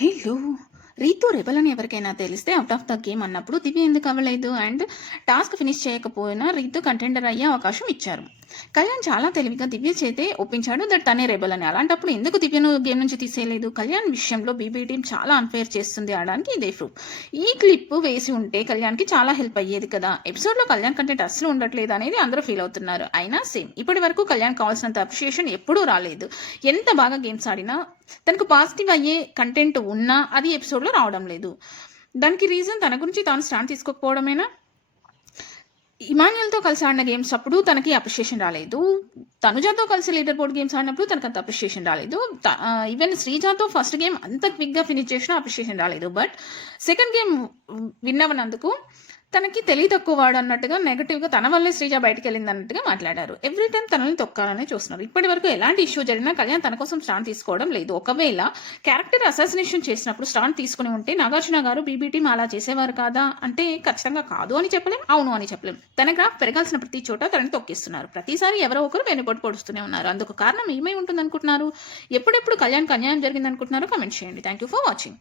Hello! Ritu rebel అని ఎవరికైనా తెలిస్తే ఔట్ ఆఫ్ ద గేమ్ అన్నప్పుడు దివ్య ఎందుకు అవ్వలేదు? అండ్ టాస్క్ ఫినిష్ చేయకపోయినా రీతూ కంటెండర్ అయ్యే అవకాశం ఇచ్చారు. కళ్యాణ్ చాలా తెలివిగా దివ్య చేతే ఒప్పించాడు దట్ తనే రెబెల్ అని. అలాంటప్పుడు ఎందుకు దివ్యను గేమ్ నుంచి తీసేయలేదు? కళ్యాణ్ విషయంలో బీబీ టీమ్ చాలా అన్‌ఫెయిర్ చేస్తుంది అనడానికి ఇదే ప్రూఫ్. ఈ క్లిప్ వేసి ఉంటే కళ్యాణ్‌కి చాలా హెల్ప్ అయ్యేది కదా! ఎపిసోడ్‌లో కళ్యాణ్ కంటెంట్ అస్సలు ఉండట్లేదు అనేది అందరూ ఫీల్ అవుతున్నారు. అయినా సేమ్ ఇప్పటి వరకు కళ్యాణ్ కావాల్సినంత అప్రిషియేషన్ ఎప్పుడూ రాలేదు. ఎంత బాగా గేమ్స్ ఆడినా తనకు పాజిటివ్ అయ్యే కంటెంట్ ఉన్నా అది ఎపిసోడ్‌లో రావడం లేదు. దానికి రీజన్ తన గురించి తాను స్టాండ్ తీసుకోకపోవడమేనా? ఇమాన్యుయల్‌తో కలిసి ఆడిన గేమ్స్ అప్పుడు తనకి అప్రిషియేషన్ రాలేదు. తనుజాతో కలిసి లీడర్ బోర్డ్ గేమ్స్ ఆడినప్పుడు తనకంత అప్రిషియేషన్ రాలేదు. ఈవెన్ శ్రీజాతో ఫస్ట్ గేమ్ అంత క్విక్‌గా ఫినిష్ చేసినా అప్రిషియేషన్ రాలేదు. బట్ సెకండ్ గేమ్ విన్ అవ్వనందుకు తనకి తెలివి తక్కువ వాడు అన్నట్టుగా నెగెటివ్‌గా తన వల్లే శ్రీజ బయటికెళ్ళిందన్నట్టుగా మాట్లాడారు. ఎవ్రీ టైమ్ తనని తొక్కాలనే చూస్తున్నారు. ఇప్పటివరకు ఎలాంటి ఇష్యూ జరిగినా కళ్యాణ్ తన కోసం స్టాండ్ తీసుకోవడం లేదు. ఒకవేళ క్యారెక్టర్ అసాసినేషన్ చేసినప్పుడు స్టాండ్ తీసుకుని ఉంటే నాగార్జున గారు బీబీ టీమ్ అలా చేసేవారు కాదా అంటే ఖచ్చితంగా కాదు అని చెప్పలేం, అవును అని చెప్పలేం. తన గ్రాఫ్ పెరగాల్సిన ప్రతి చోట తనని తొక్కిస్తున్నారు. ప్రతిసారి ఎవరో ఒకరు వెన్నుపోటు పొడుస్తూనే ఉన్నారు. అందుకు కారణం ఏమై ఉంటుందనుకుంటున్నారు? ఎప్పుడెప్పుడు కళ్యాణ్‌కి అన్యాయం జరిగిందనుకుంటున్నారో కామెంట్ చేయండి. Thank you for watching.